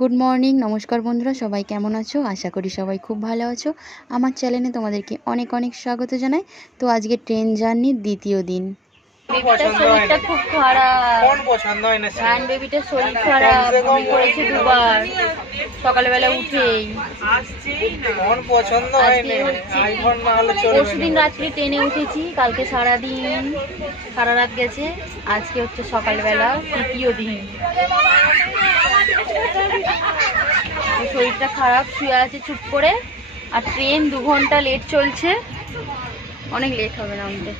Good morning, নমস্কার বন্ধুরা, সবাই কেমন আছো? আশা করি সবাই খুব ভালো আছো। আমার চ্যানেলে তোমাদেরকে অনেক অনেক স্বাগত জানাই। তো আজকে ট্রেন জার্নির দ্বিতীয় দিন। শরীরটা খুব খারাপ, রান বেবিটার শরীর খারাপ, বমি করেছে দুবার সকালবেলা উঠেই। পরশুদিন রাত্রে ট্রেনে উঠেছি, কালকে সারাদিন সারা রাত গেছে, আজকে হচ্ছে সকালবেলা তৃতীয় দিন। শরীরটা খারাপ, শুয়ে আছে চুপ করে। আর ট্রেন 2 ঘন্টা লেট চলছে, অনেক লেট হবে নামতে।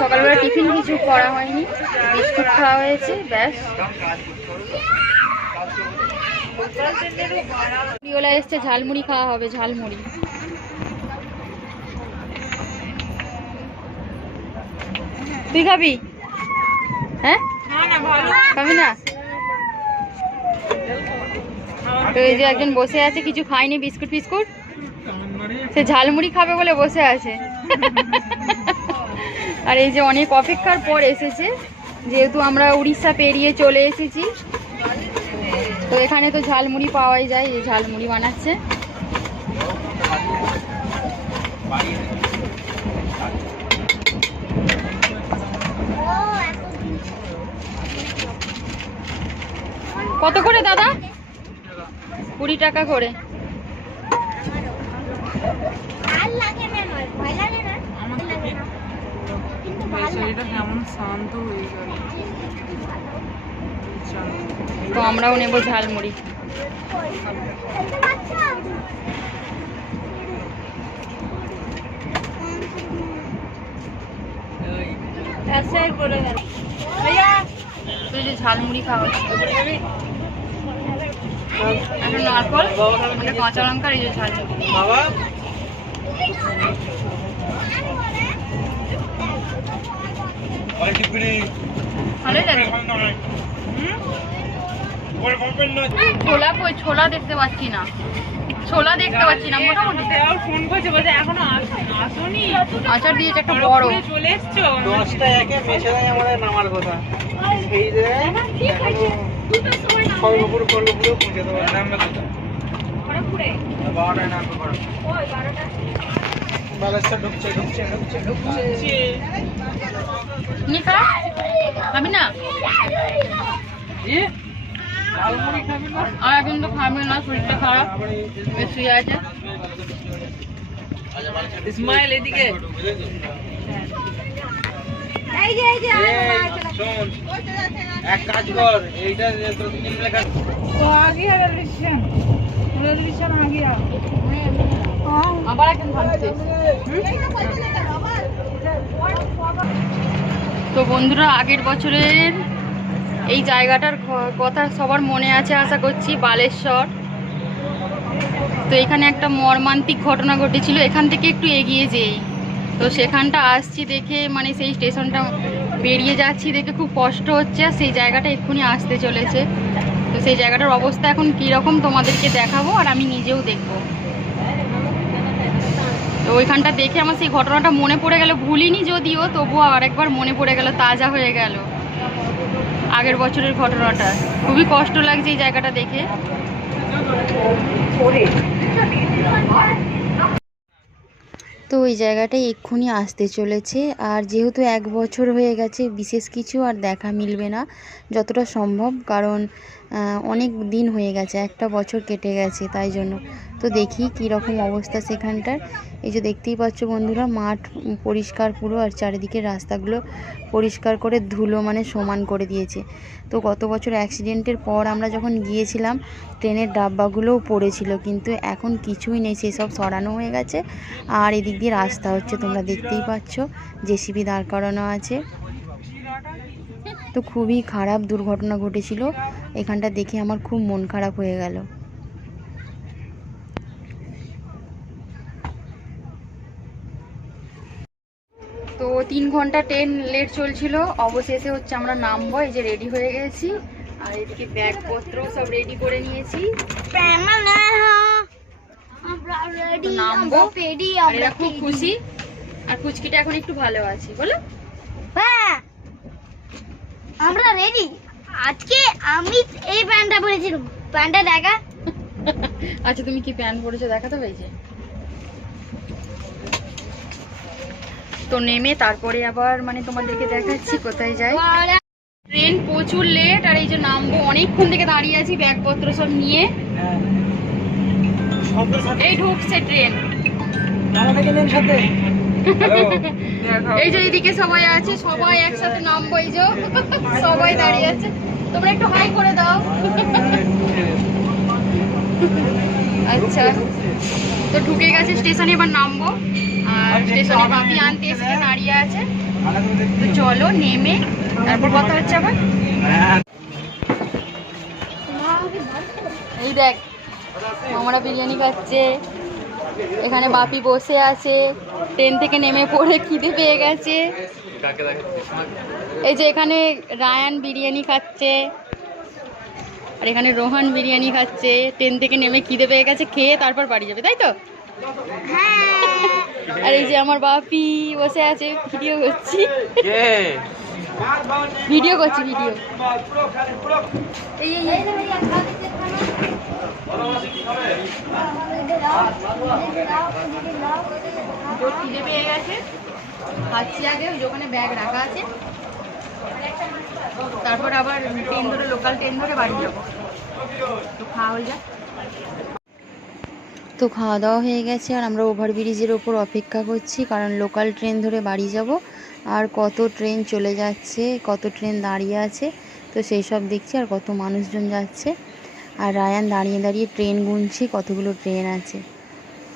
সকালবেলা টিফিন কিছু করা হয়নি, বিস্কুট খাওয়া হয়েছে, ব্যাস। মুড়িওয়ালা এসছে, ঝালমুড়ি খাওয়া হবে, ঝালমুড়ি। তুই খাবি? হ্যাঁ, খাবি না? তো এই যে একজন বসে আছে, কিছু খায়নি, বিস্কুট ফিস্কুট, সে ঝালমুড়ি খাবে বলে বসে আছে। আর এই যে অনেক অপেক্ষার পর এসেছে, যেহেতু আমরা উড়িষ্যা পেরিয়ে চলে এসেছি, তো এখানে তো ঝালমুড়ি পাওয়াই যায়। এই ঝালমুড়ি বানাচ্ছে। কত করে দাদা? 20 টাকা করে। তো আমরাও নেব ঝালমুড়ি। তুই যে ঝালমুড়ি খাওয়া হচ্ছে, একটা নারকল, একটা কাঁচা লঙ্কা, এই যে ঝালমুড়ি। ভালোই লাগে। ছোলা কই? ছোলা দেখতে পাচ্ছি না, ছোলা দেখতে পাচ্ছি না। মোটামুটি আচার দিয়েছে একটা বড়। নামার কথা খাবি না? আর এখন তো খাবি না, শরীরটা খারাপ, শুয়ে আছে। ইসমাইল এদিকে। এক কাজ কর, এইটা আবার একদিন ভাবছি। তো বন্ধুরা, আগের বছরের এই জায়গাটার কথা সবার মনে আছে আশা করছি, বালেশ্বর। তো এখানে একটা মর্মান্তিক ঘটনা ঘটেছিল, এখান থেকে একটু এগিয়ে যেই। তো সেখানটা আসছি দেখে, মানে সেই স্টেশনটা বেরিয়ে যাচ্ছি দেখে খুব কষ্ট হচ্ছে। আর সেই জায়গাটা এক্ষুনি আসতে চলেছে। তো সেই জায়গাটার অবস্থা এখন কীরকম তোমাদেরকে দেখাবো, আর আমি নিজেও দেখবো। তো ওইখানটা দেখে আমার সেই ঘটনাটা মনে পড়ে গেল, ভুলিনি যদিও, তবুও আরেকবার মনে পড়ে গেল, তাজা হয়ে গেল আগের বছরের ঘটনাটা। খুবই কষ্ট লাগছে এই জায়গাটা দেখে। তো ওই জায়গাটাই এক্ষুনি আসতে চলেছে। আর যেহেতু 1 বছর হয়ে গেছে, বিশেষ কিছু আর দেখা মিলবে না যতটা সম্ভব, কারণ অনেক দিন হয়ে গেছে, 1টা বছর কেটে গেছে, তাই জন্য। তো দেখি কী রকম অবস্থা সেখানটার। এই যে দেখতেই পাচ্ছ বন্ধুরা, মাঠ পরিষ্কার পুরো, আর চারিদিকে রাস্তাগুলো পরিষ্কার করে ধুলো মানে সমান করে দিয়েছে। তো গত বছর অ্যাক্সিডেন্টের পর আমরা যখন গিয়েছিলাম, ট্রেনের ডাব্বাগুলোও পড়েছিল, কিন্তু এখন কিছুই নেই, সেসব সরানো হয়ে গেছে। আর এদিক দিয়ে রাস্তা হচ্ছে, তোমরা দেখতেই পাচ্ছ, জেসিবি দাঁড় করানো আছে। তো খুবই খারাপ দুর্ঘটনা ঘটেছিল, এখানটা দেখে আমার খুব মন খারাপ হয়ে গেল। তো 3 ঘন্টা ট্রেন লেট চলছিল, অবশেষে হচ্ছে আমরা নামবো। এই যে রেডি হয়ে গেছি, আর এদিকে ব্যাগপত্র সব রেডি করে নিয়েছি। নামবো, এরা খুব খুশি। আর পুচকিটা এখন একটু ভালো আছে, বলো। হ্যাঁ আমরা রেডি। আজকে আমি এই প্যান্টটা পরেছিলাম, প্যান্টটা দেখা। আচ্ছা তুমি কি প্যান্ট পরেছো দেখাতে পেয়েছে? তো নেমে তারপরে আবার মানে তোমাদেরকে দেখাচ্ছি কোথায় যাই। ট্রেন প্রচুর লেট, আর এই যে নামবো, অনেকক্ষণ থেকে দাঁড়িয়ে আছি ব্যাগপত্র সব নিয়ে। এই ঢুকছে ট্রেন। এই যে এইদিকে সবাই আছে, সবাই একসাথে নামবো। এই যে সবাই দাঁড়িয়ে আছে, তোমরা একটু হাই করে দাও। আচ্ছা তো ঢুকে গেছে স্টেশনে, এবার নামবো। আর স্টেশনে বাপি আনতে এসে দাঁড়িয়ে আছে। তো চলো নেমে তারপর কথা হচ্ছে আবার। এই দেখ আমরা বিরিয়ানি খাচ্ছে, এখানে বাপি বসে আছে, ট্রেন থেকে নেমে পড়ে খিদে পেয়ে গেছে। এই যে এখানে রায়ান বিরিয়ানি খাচ্ছে, আর এখানে রোহান বিরিয়ানি খাচ্ছে। ট্রেন থেকে নেমে খিদে পেয়ে গেছে, খেয়ে তারপর বাড়ি যাবে, তাই তো? আর এই যে আমার বাপি বসে আছে, ভিডিও করছি। ভিডিও করছি ভিডিও। খিদে পেয়ে গেছে, খাচ্ছি আগে। ওই ওখানে ব্যাগ রাখা আছে, তারপর আবার ট্রেন ধরে, লোকাল ট্রেন ধরে বাড়ি যাবো। তো খাওয়া হয়ে যায়। তো খাওয়া দাওয়া হয়ে গেছে, আর আমরা ওভারব্রিজের ওপর অপেক্ষা করছি, কারণ লোকাল ট্রেন ধরে বাড়ি যাব। আর কত ট্রেন চলে যাচ্ছে, কত ট্রেন দাঁড়িয়ে আছে, তো সেই সব দেখছি। আর কত মানুষজন যাচ্ছে, আর রায়ান দাঁড়িয়ে দাঁড়িয়ে ট্রেন গুনছি কতগুলো ট্রেন আছে।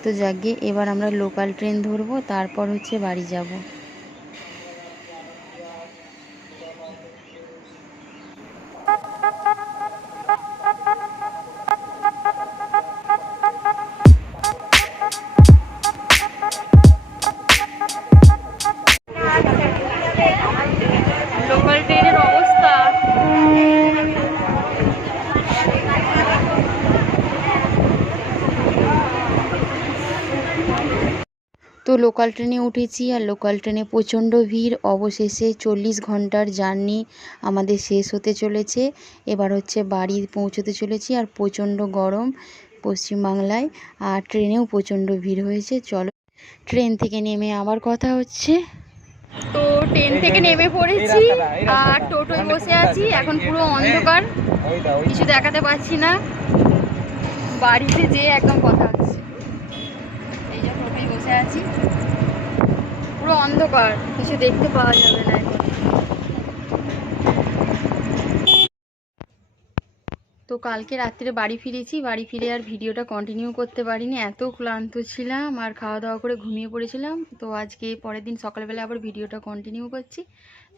তো যাকে এবার আমরা লোকাল ট্রেন ধরবো, তারপর হচ্ছে বাড়ি যাব। লোকাল ট্রেনের অবস্থা তো লোকাল ট্রেনে উঠেছি, আর লোকাল ট্রেনে প্রচণ্ড ভিড়। অবশেষে 40 ঘন্টার জার্নি আমাদের শেষ হতে চলেছে। এবার হচ্ছে বাড়ি পৌঁছতে চলেছি, আর প্রচণ্ড গরম পশ্চিমবাংলায়, আর ট্রেনেও প্রচণ্ড ভিড় হয়েছে। চলো ট্রেন থেকে নেমে আবার কথা হচ্ছে। তো ট্রেন থেকে নেমে পড়েছি, আর টোটোয় বসে আছি। এখন পুরো অন্ধকার, কিছু দেখাতে পাচ্ছি না। বাড়িতে যেয়ে একদম কথা হচ্ছে। এই যে টোটোয় বসে আছি, পুরো অন্ধকার, কিছু দেখতে পাওয়া যাবে না এখন। তো কালকে রাত্রে বাড়ি ফিরেছি, বাড়ি ফিরে আর ভিডিওটা কন্টিনিউ করতে পারিনি, এত ক্লান্ত ছিলাম, আর খাওয়া দাওয়া করে ঘুমিয়ে পড়েছিলাম। তো আজকে পরের দিন সকালবেলা আবার ভিডিওটা কন্টিনিউ করছি।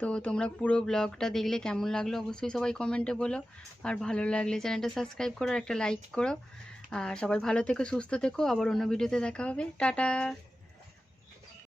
তো তোমরা পুরো ব্লগটা দেখলে কেমন লাগলো অবশ্যই সবাই কমেন্টে বলো, আর ভালো লাগলে চ্যানেলটা সাবস্ক্রাইব করো, একটা লাইক করো। আর সবাই ভালো থেকো, সুস্থ থেকো, আবার অন্য ভিডিওতে দেখা হবে। টাটা।